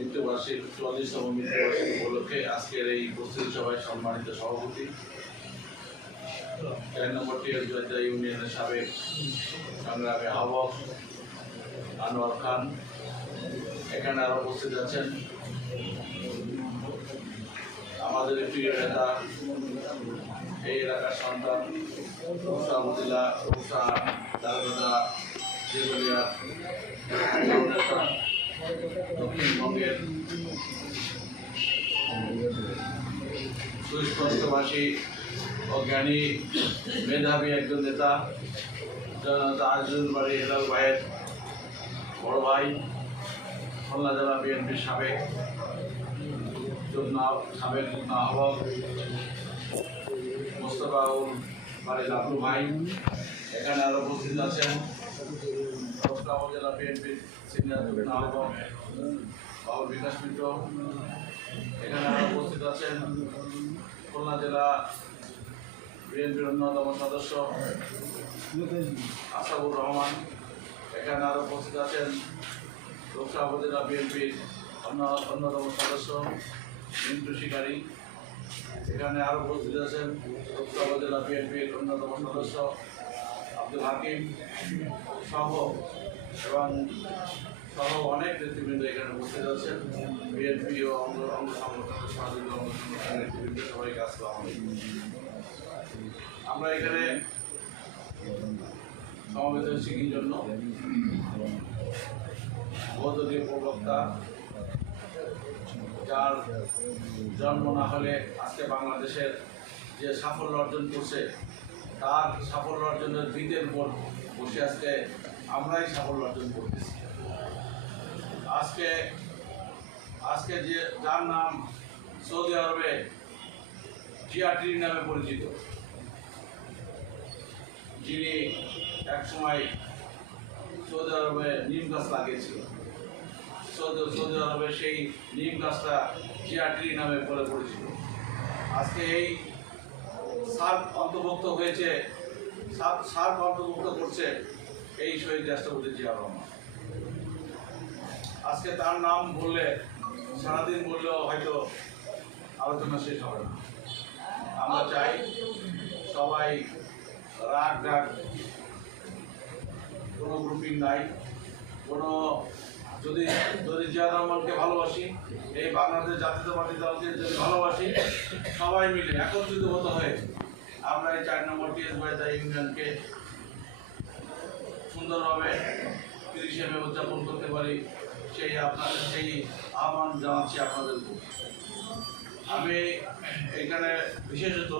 মৃত্যুবার্ষিক 44তম মৃত্যুবার্ষিকী উপলক্ষে আজকের এই প্রস্তুতি সভায় সম্মানিত সভাপতি 4 নম্বর টিয়ার জয়দা ইউনিয়নের সাবেক সংগ্রামী আহ্বায়ক আনোয়ার খান, এখানে আরও উপস্থিত আছেন আমাদের প্রিয় নেতা, এই এলাকার সন্তান রূপসা উপজেলা রূপসা দারোগা দেগুলিয়া নেতা, দক্ষিণবঙ্গের সুস্পষ্টভাষী ও জ্ঞানী মেধাবী একজন নেতা আজিজুল বাড়ি হেলাল ভাইয়ের বড় ভাই, খুলনা জেলা বিএনপির সাবেক যুগ্ম আহ্বায়ক মোস্তফাউল বাড়ি লাবলু ভাই, এখানে আরও উপস্থিত আছেন জেলা বিএনপির সিনিয়র যুগ্ম আহ্বায়ক বাবুল বিকাশ মিত্র, এখানে আরও উপস্থিত আছেন খুলনা জেলা বিএনপির অন্যতম সদস্য আসাদুর রহমান, এখানে আরও উপস্থিত আছেন রূপসা উপজেলা বিএনপির অন্যতম সদস্য মিন্টু শিকারী, এখানে আরও উপস্থিত আছেন রূপসা উপজেলা বিএনপির অন্যতম সদস্য আব্দুল হাকিম সহ অনেক নেতৃবৃন্দ এখানে উপস্থিত আছেন। বিএনপি ও অঙ্গ সংগঠনের সহযোগী অঙ্গ সংগঠনের নেতৃবৃন্দ সবাইকে আসসালামু আলাইকুম। আমরা এখানে সমবেত হয়েছি কি জন্য? বহুদলীয় প্রবক্তা, যার জন্ম না হলে আজকে বাংলাদেশের যে সাফল্য অর্জন করছে, তার সাফল্য অর্জনের ভিতের উপর বসে আজকে আমরাই সাফল্য অর্জন করতেছি। আজকে যার নাম সৌদি আরবে জিয়াটির নামে পরিচিত, যিনি একসময় সৌদি আরবে নিম গাছ লাগিয়েছিলেন, সৌদি আরবে সেই নিম গাছটা জিয়াটির নামে পরিচিত। আজকে এই সার্ক অন্তর্ভুক্ত হয়েছে, সার্ক অন্তর্ভুক্ত করছে এই শহীদ রাষ্ট্রপতি জিয়া রহমান। আজকে তার নাম বললে সারাদিন বললেও হয়তো আলোচনা শেষ হবে না। আমরা চাই সবাই রাগ কোনো গ্রুপিং নাই, যদি জিয়া রহমানকে ভালোবাসি, এই বাংলাদেশ জাতীয়তাবাদী দলকে যদি ভালোবাসি, সবাই মিলে একত্রিত হতে হয় আমরা এই 4 নম্বর টিএস জয়দা ইউনিয়নকে সুন্দরভাবে 30 মে উদযাপন করতে পারি, সেই আহ্বান জানাচ্ছি আপনাদেরকে। আমি এখানে বিশেষত